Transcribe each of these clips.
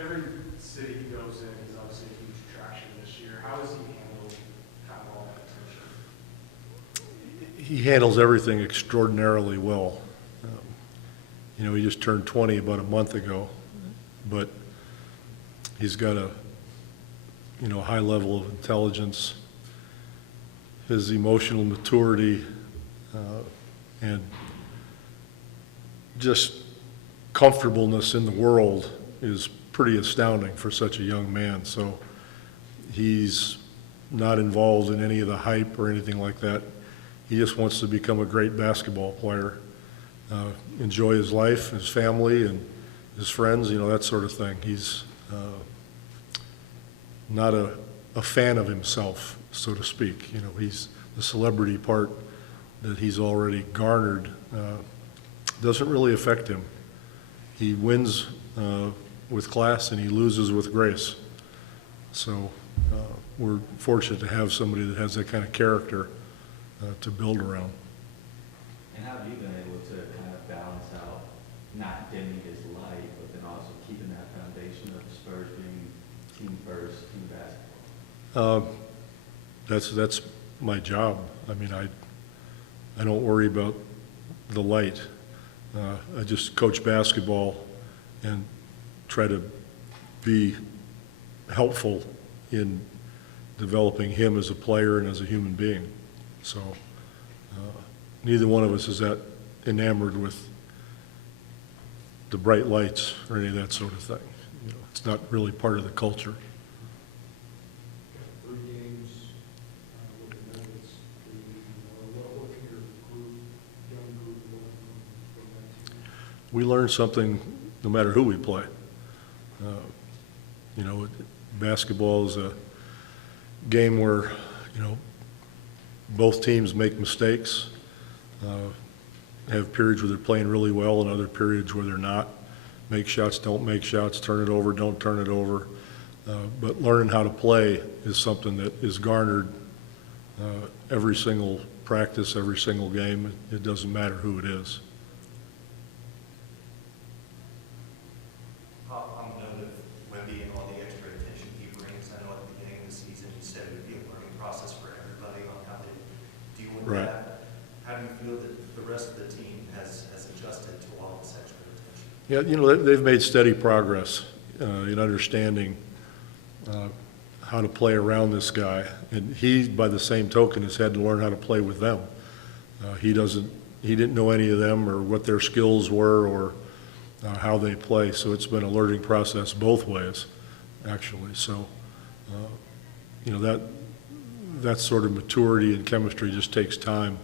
every city he goes in, he's obviously a huge attraction this year. How has he handled kind of all that attention? He handles everything extraordinarily well. You know, he just turned 20 about a month ago, but he's got a, you know, high level of intelligence. His emotional maturity and just comfortableness in the world is pretty astounding for such a young man. So he's not involved in any of the hype or anything like that. He just wants to become a great basketball player, enjoy his life, his family, and his friends, you know, that sort of thing. He's not a fan of himself, so to speak. You know, he's the celebrity part that he's already garnered doesn't really affect him. He wins with class and he loses with grace. So we're fortunate to have somebody that has that kind of character to build around. And how have you been able to kind of balance out not dimming his light, but then also keeping that foundation of the Spurs being team first, team basketball? That's my job. I mean, I don't worry about the light. I just coach basketball and try to be helpful in developing him as a player and as a human being. So neither one of us is that enamored with the bright lights or any of that sort of thing. You know, it's not really part of the culture. 3 games with the Nuggets. What can your group, young group, learn from that team? We learn something no matter who we play. You know, basketball is a game where, you know, both teams make mistakes, have periods where they're playing really well and other periods where they're not. Make shots, don't make shots, turn it over, don't turn it over. But learning how to play is something that is garnered every single practice, every single game. It doesn't matter who it is. I'm noted Wemby and all the extra attention he brings. I know at the beginning of the season you said it would be a learning process for everybody on how they deal with Right. that. How do you feel that the rest of the team has adjusted to all this extra attention? Yeah, you know, they've made steady progress in understanding how to play around this guy. And he, by the same token, has had to learn how to play with them. He didn't know any of them or what their skills were or how they play. So it's been a learning process both ways, actually. So, you know, that sort of maturity and chemistry just takes time.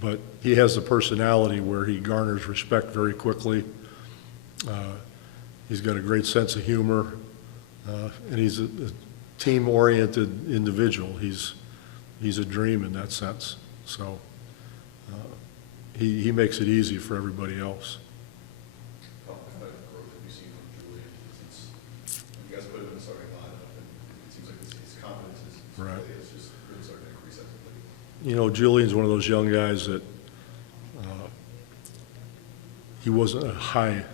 But he has the personality where he garners respect very quickly. He's got a great sense of humor, and he's a team-oriented individual. He's a dream in that sense. So he makes it easy for everybody else. How kind of growth have you seen from Julian? Since you guys put him in the starting lineup, and it seems like his confidence is Right. is just really starting to increase as of late. You know, Julian's one of those young guys that he wasn't a high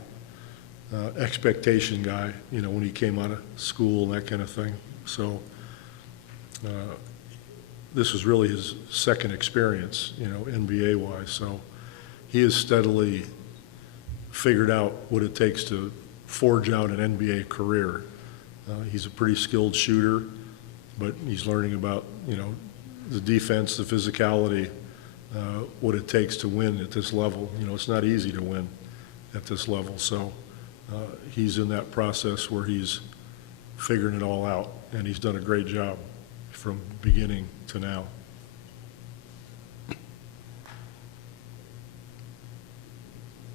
expectation guy, you know, when he came out of school and that kind of thing. So this was really his second experience, you know, NBA-wise. So he has steadily figured out what it takes to forge out an NBA career. He's a pretty skilled shooter, but he's learning about, you know, the defense, the physicality, what it takes to win at this level. You know, it's not easy to win at this level. So he's in that process where he's figuring it all out, and he's done a great job from beginning to now.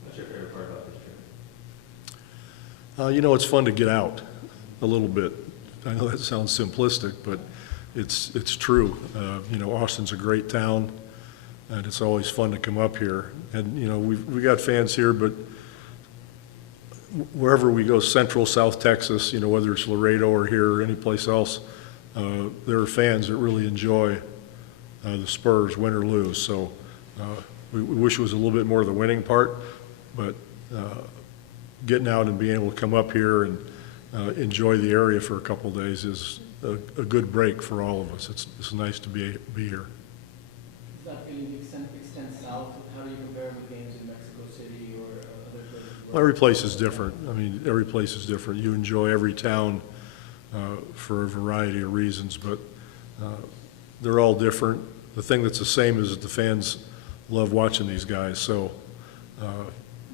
What's your favorite part about this trip? You know, it's fun to get out a little bit. I know that sounds simplistic, but it's true. You know, Austin's a great town, and it's always fun to come up here. And, you know, we got fans here, but wherever we go, Central, South Texas, you know, whether it's Laredo or here or any place else, there are fans that really enjoy the Spurs, win or lose. So we wish it was a little bit more of the winning part, but getting out and being able to come up here and enjoy the area for a couple of days is a good break for all of us. It's nice to be here. Is that feeling extend south? How do you compare with games in Mexico City or other places? Every place is different. I mean, every place is different. You enjoy every town for a variety of reasons, but they're all different. The thing that's the same is that the fans love watching these guys, so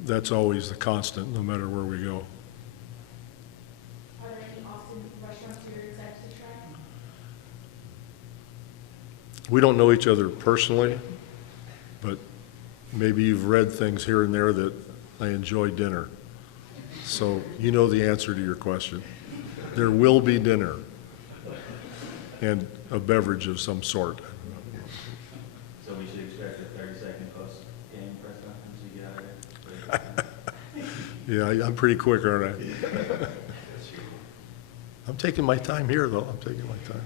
that's always the constant, no matter where we go. Are there any Austin restaurants you're excited to try? We don't know each other personally, but maybe you've read things here and there that I enjoy dinner. So you know the answer to your question. There will be dinner and a beverage of some sort. So we should expect a 30-second post-game press conference you get out of it? Yeah, I'm pretty quick, aren't I? I'm taking my time here, though. I'm taking my time.